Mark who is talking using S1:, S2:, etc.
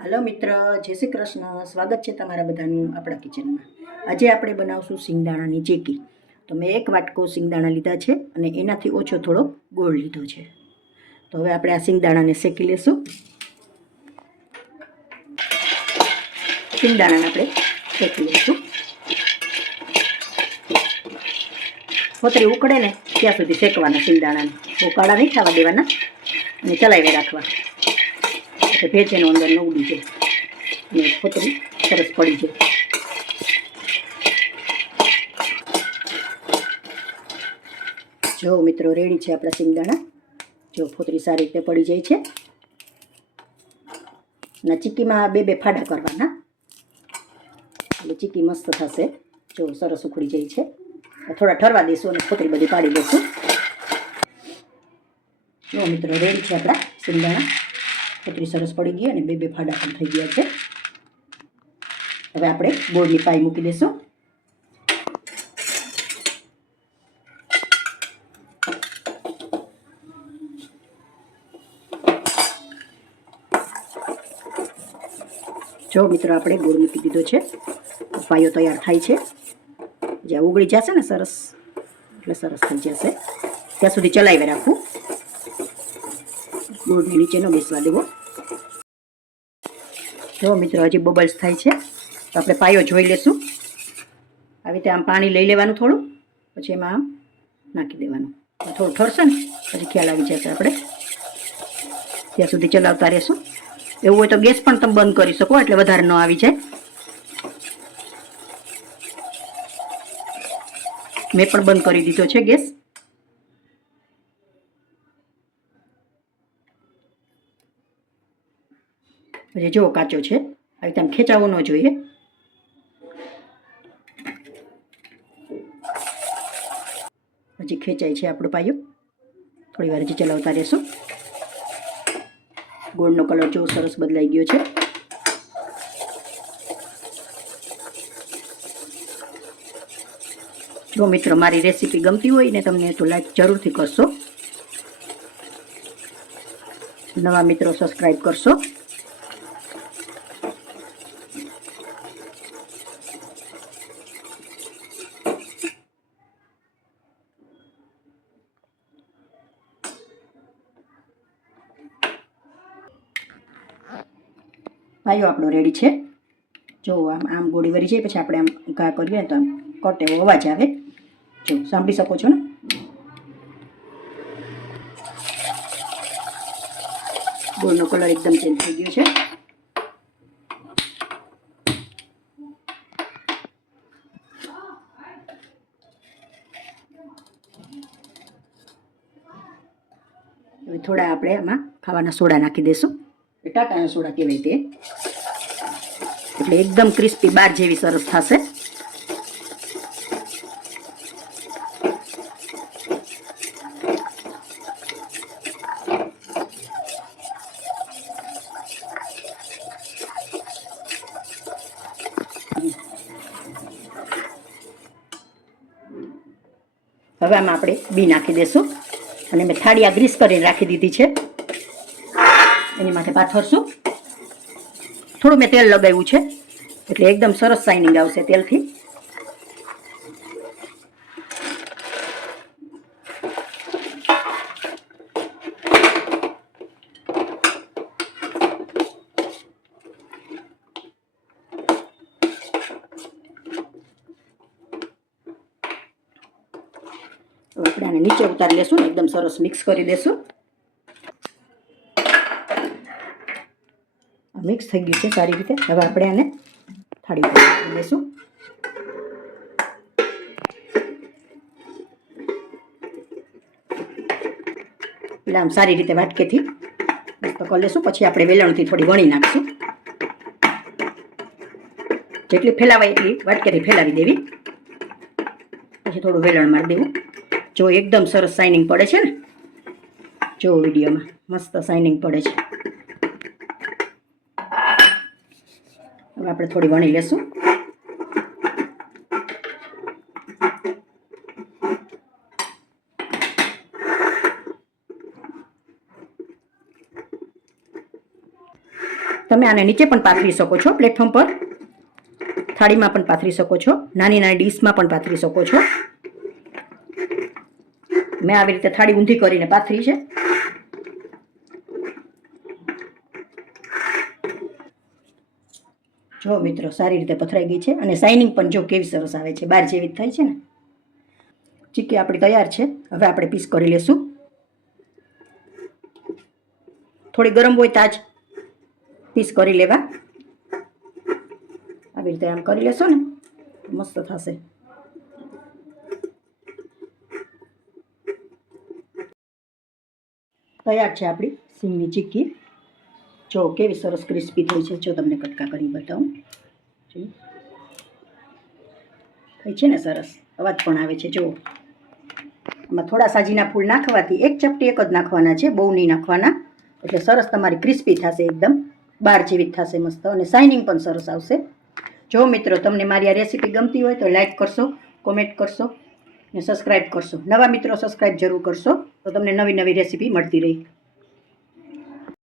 S1: હાલો મિત્ર, જય શ્રી કૃષ્ણ. સ્વાગત છે તમારા બધાનું આપણા કિચનમાં. આજે આપણે બનાવશું સિંગદાણાની ચેકી. તો મેં એક વાટકો સિંગદાણા લીધા છે અને એનાથી ઓછો થોડો ગોળ લીધો છે. તો હવે આપણે આ સિંગદાણાને શેકી લેશું. સિંગદાણાને આપણે શેકી લઈશું ફોતરી ઉકળે ને ત્યાં સુધી શેકવાના સિંગદાણાને બહુ કાળા નહીં થવા દેવાના અને ચલાવી રાખવા એટલે ભેજ અંદર ન ઉડી જાય. અને ખોતરી સરસ પડી જાય. જો મિત્રો, રેડી છે આપણા સિંગદાણા. જો ફોતરી સારી રીતે પડી જાય છે. અને ચીક્કીમાં બે બે ફાડા કરવાના. એટલે ચીકી મસ્ત થશે. જો સરસ ઉખડી જાય છે. થોડા ઠરવા દઈશું અને ફોતરી બધી પાડી દઈશું જો મિત્રો, રેડી છે આપણા સિંગદાણા. ફોતરી સરસ પડી ગઈ અને બે બે ફાડા પણ થઈ ગયા છે. હવે આપણે ગોળની પાઈ મૂકી દઈશું જો મિત્રો, આપણે ગોળ મૂકી દીધો છે. પાયો તૈયાર થાય છે. જ્યાં ઉગળી જશે ને સરસ, એટલે સરસ થઈ જશે. ત્યાં સુધી ચલાવી રાખવું ગોળને નીચે ન બેસવા દેવો. જો મિત્રો, હજી બબલ્સ થાય છે. તો આપણે પાયો જોઈ લેશું. આવી રીતે આમ પાણી લઈ લેવાનું થોડું, પછી એમાં આમ નાખી દેવાનું. થોડું ઠરશે ને, પછી ખ્યાલ આવી જશે આપણે. ત્યાં સુધી ચલાવતા રહેશું. એવું હોય તો ગેસ પણ તમે બંધ કરી શકો, એટલે વધારે ન આવી જાય. મેં પણ બંધ કરી દીધો છે ગેસ. પછી જો કાચો છે. આવી રીતે આમ ખેંચાવો ન જોઈએ. હજી ખેંચાય છે આપણો પાયો. થોડી વાર હજી ચલાવતા રહેશું. ગોળનો કલર જો સરસ બદલાઈ ગયો છે. જો મિત્રો મારી રેસીપી ગમતી હોય ને તમને તો લાઈક જરૂરથી કરશો. નવા મિત્રો સબસ્ક્રાઈબ કરશો. ભાઈઓ આપણો રેડી છે. જો આમ આમ ગોળી વરી જાય, પછી આપણે આમ ઘા કરીએ તો આમ કટ એવો અવાજ આવે. જો, સાંભળી શકો છો ને? ગોળનો કલર એકદમ ચેન્જ થઈ ગયો છે. હવે થોડા આપણે આમાં ખાવાના સોડા નાખી દઈશું ટાટાના સોડા કહેવાય તે. એટલે એકદમ ક્રિસ્પી બાર જેવી સરસ થશે. હવે આમાં આપણે બી નાખી દઈશું અને મેં થાળી આ ગ્રીસ કરીને રાખી દીધી છે. એની માટે પાથરશું થોડું મેં તેલ લગાવ્યું છે, એટલે એકદમ સરસ શાઇનિંગ આવશે તેલથી. આપણે આને નીચે ઉતારી લેશું ને, એકદમ સરસ મિક્સ કરી દેશું મિક્સ થઈ ગયું છે સારી રીતે. હવે આપણે આને થાળી લઈશું એટલે આમ સારી રીતે વાટકેથી કરી લેશું. પછી આપણે વેલણથી થોડી વણી નાખશું. જેટલી ફેલાવાય એટલી વાટકેથી ફેલાવી દેવી. પછી થોડું વેલણ મારી દેવું. જો એકદમ સરસ શાઇનિંગ પડે છે ને, જો વિડીયોમાં મસ્ત શાઇનિંગ પડે છે. હવે આપણે થોડી વણી લેશું. તમે આને નીચે પણ પાથરી શકો છો, પ્લેટફોર્મ પર. થાળીમાં પણ પાથરી શકો છો નાની નાની ડીશમાં પણ પાથરી શકો છો. મેં આવી રીતે થાળી ઊંધી કરીને પાથરી છે. જો મિત્રો સારી રીતે પથરાઈ ગઈ છે અને શાઇનિંગ પણ જો કેવી સરસ આવે છે બહાર જેવી થાય છે ને? ચીકી આપણી તૈયાર છે. હવે આપણે પીસ કરી લેશું. થોડી ગરમ હોય તાજ પીસ કરી લેવા. આવી રીતે આમ કરી લેશો ને મસ્ત થશે. તૈયાર છે આપણી સિંગની ચીક્કી. જો કેવી સરસ ક્રિસ્પી થઈ છે, જો તમને કટકા કરી બતાવું. થઈ છે ને સરસ? અવાજ પણ આવે છે જુઓ આમાં થોડા સાજીના ફૂલ નાખવાથી એક ચપટી એક જ નાખવાના છે, બહુ નહીં નાખવાના. એટલે સરસ તમારી ક્રિસ્પી થશે એકદમ. બાર જેવી જ થશે મસ્ત. અને શાઇનિંગ પણ સરસ આવશે. જો મિત્રો, તમને મારી આ રેસીપી ગમતી હોય તો લાઈક કરશો, કોમેન્ટ કરશો, ને સબસ્ક્રાઈબ કરશો. નવા મિત્રો સબસ્ક્રાઈબ જરૂર કરશો, તો તમને નવી નવી રેસીપી મળતી રહી.